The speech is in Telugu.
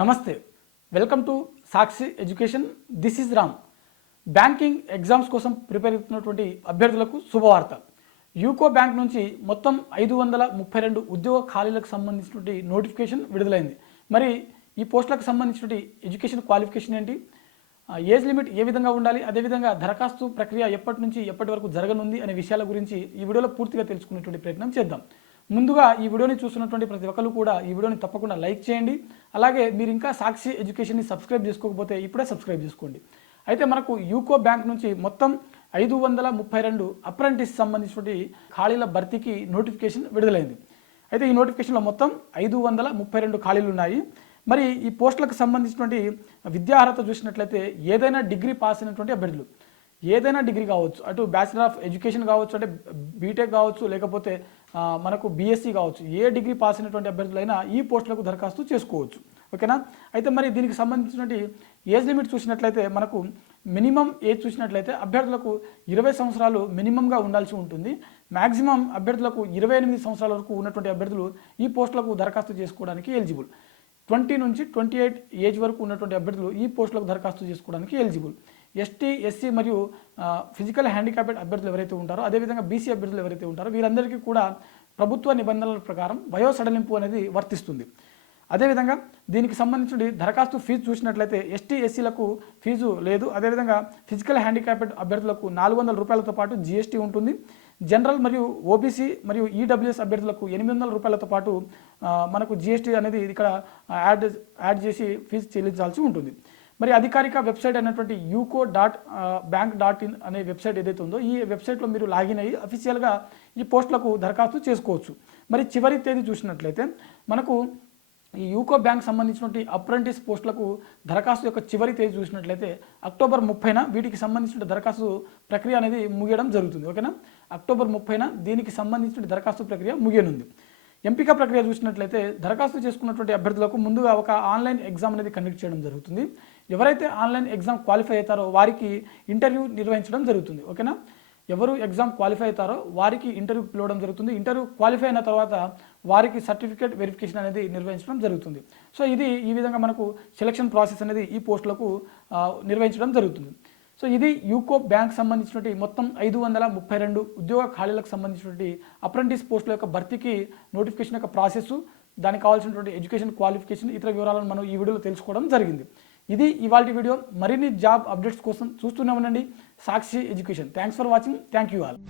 నమస్తే, welcome to Sakshi education. This is Ram. Banking exams కోసం ప్రిపేర్ అవుతున్నటువంటి అభ్యర్థులకు శుభవార్త. యూకో బ్యాంక్ నుంచి మొత్తం 532 ఉద్యోగ ఖాళీలకు సంబంధించినటువంటి నోటిఫికేషన్ విడుదలైంది. మరి ఈ పోస్టులకు సంబంధించినటువంటి ఎడ్యుకేషన్ క్వాలిఫికేషన్ ఏంటి, ఏజ్ లిమిట్ ఏ విధంగా ఉండాలి, అదేవిధంగా దరఖాస్తు ప్రక్రియ ఎప్పటి నుంచి ఎప్పటి వరకు జరగనుంది అనే విషయాల గురించి ఈ వీడియోలో పూర్తిగా తెలుసుకునేటువంటి ప్రయత్నం చేద్దాం. ముందుగా ఈ వీడియోని చూస్తున్నటువంటి ప్రతి ఒక్కరు కూడా ఈ వీడియోని తప్పకుండా లైక్ చేయండి. అలాగే మీరు ఇంకా సాక్షి ఎడ్యుకేషన్ని సబ్స్క్రైబ్ చేసుకోకపోతే ఇప్పుడే సబ్స్క్రైబ్ చేసుకోండి. అయితే మనకు యూకో బ్యాంక్ నుంచి మొత్తం 532 అప్రెంటిస్ సంబంధించినటువంటి ఖాళీల భర్తీకి నోటిఫికేషన్ విడుదలైంది. అయితే ఈ నోటిఫికేషన్లో మొత్తం 532 ఖాళీలు ఉన్నాయి. మరి ఈ పోస్టులకు సంబంధించినటువంటి విద్యా అర్హత చూసినట్లయితే ఏదైనా డిగ్రీ పాస్ అయినటువంటి అభ్యర్థులు, ఏదైనా డిగ్రీ కావచ్చు, అటు బ్యాచిలర్ ఆఫ్ ఎడ్యుకేషన్ కావచ్చు, అంటే బీటెక్ కావచ్చు, లేకపోతే మనకు బీఎస్సీ కావచ్చు, ఏ డిగ్రీ పాస్ అయినటువంటి అభ్యర్థులైనా ఈ పోస్టులకు దరఖాస్తు చేసుకోవచ్చు. ఓకేనా. అయితే మరి దీనికి సంబంధించినటువంటి ఏజ్ లిమిట్ చూసినట్లయితే మనకు మినిమం ఏజ్ చూసినట్లయితే అభ్యర్థులకు 20 సంవత్సరాలు మినిమంగా ఉండాల్సి ఉంటుంది. మ్యాక్సిమం అభ్యర్థులకు 28 సంవత్సరాల వరకు ఉన్నటువంటి అభ్యర్థులు ఈ పోస్టులకు దరఖాస్తు చేసుకోవడానికి ఎలిజిబుల్. 20 నుంచి 28 ఏజ్ వరకు ఉన్నటువంటి అభ్యర్థులు ఈ పోస్టులకు దరఖాస్తు చేసుకోవడానికి ఎలిజిబుల్. ఎస్టీ, ఎస్సీ మరియు ఫిజికల్ హ్యాండిక్యాప్డ్ అభ్యర్థులు ఎవరైతే ఉంటారో, అదేవిధంగా బీసీ అభ్యర్థులు ఎవరైతే ఉంటారో వీరందరికీ కూడా ప్రభుత్వ నిబంధనల ప్రకారం వయో సడలింపు అనేది వర్తిస్తుంది. అదేవిధంగా దీనికి సంబంధించి దరఖాస్తు ఫీజు చూసినట్లయితే ఎస్టీ, ఎస్సీలకు ఫీజు లేదు. అదేవిధంగా ఫిజికల్ హ్యాండిక్యాప్డ్ అభ్యర్థులకు 400 రూపాయలతో పాటు జీఎస్టీ ఉంటుంది. జనరల్ మరియు ఓబీసీ మరియు ఈడబ్ల్యూఎస్ అభ్యర్థులకు 800 రూపాయలతో పాటు మనకు జీఎస్టీ అనేది ఇక్కడ యాడ్ చేసి ఫీజు చెల్లించాల్సి ఉంటుంది. మరి అధికారిక వెబ్సైట్ అయినటువంటి uco.bank.in అనే వెబ్సైట్ ఏదైతే ఉందో ఈ వెబ్సైట్లో మీరు లాగిన్ అయ్యి అఫీషియల్గా ఈ పోస్టులకు దరఖాస్తు చేసుకోవచ్చు. మరి చివరి తేదీ చూసినట్లయితే మనకు ఈ యూకో బ్యాంక్ సంబంధించినటువంటి అప్రెంటిస్ పోస్టులకు దరఖాస్తు యొక్క చివరి తేదీ చూసినట్లయితే అక్టోబర్ 30న వీటికి సంబంధించిన దరఖాస్తు ప్రక్రియ అనేది ముగియడం జరుగుతుంది. ఓకేనా. అక్టోబర్ 30న దీనికి సంబంధించిన దరఖాస్తు ప్రక్రియ ముగియనుంది. ఎంపిక ప్రక్రియ చూసినట్లయితే దరఖాస్తు చేసుకున్నటువంటి అభ్యర్థులకు ముందుగా ఒక ఆన్లైన్ ఎగ్జామ్ అనేది కండక్ట్ చేయడం జరుగుతుంది. ఎవరైతే ఆన్లైన్ ఎగ్జామ్ క్వాలిఫై అవుతారో వారికి ఇంటర్వ్యూ నిర్వహించడం జరుగుతుంది. ఓకేనా. ఎవరు ఎగ్జామ్ క్వాలిఫై అవుతారో వారికి ఇంటర్వ్యూ పిలవడం జరుగుతుంది. ఇంటర్వ్యూ క్వాలిఫై అయిన తర్వాత వారికి సర్టిఫికేట్ వెరిఫికేషన్ అనేది నిర్వహించడం జరుగుతుంది. సో ఇది ఈ విధంగా మనకు సెలక్షన్ ప్రాసెస్ అనేది ఈ పోస్టులకు నిర్వహించడం జరుగుతుంది. సో ఇది యూకో బ్యాంక్ సంబంధించినటువంటి మొత్తం 532 ఉద్యోగ ఖాళీలకు సంబంధించినటువంటి అప్రెంటిస్ పోస్టుల యొక్క భర్తీకి నోటిఫికేషన్ యొక్క ప్రాసెస్, దానికి కావాల్సినటువంటి ఎడ్యుకేషన్ క్వాలిఫికేషన్, ఇతర వివరాలను మనం ఈ వీడియోలో తెలుసుకోవడం జరిగింది. ఇది ఇవాల్టి వీడియో. మరిన్ని జాబ్ అప్డేట్స్ కోసం చూస్తూనే ఉండండి Sakshi education. Thanks for watching. Thank you all.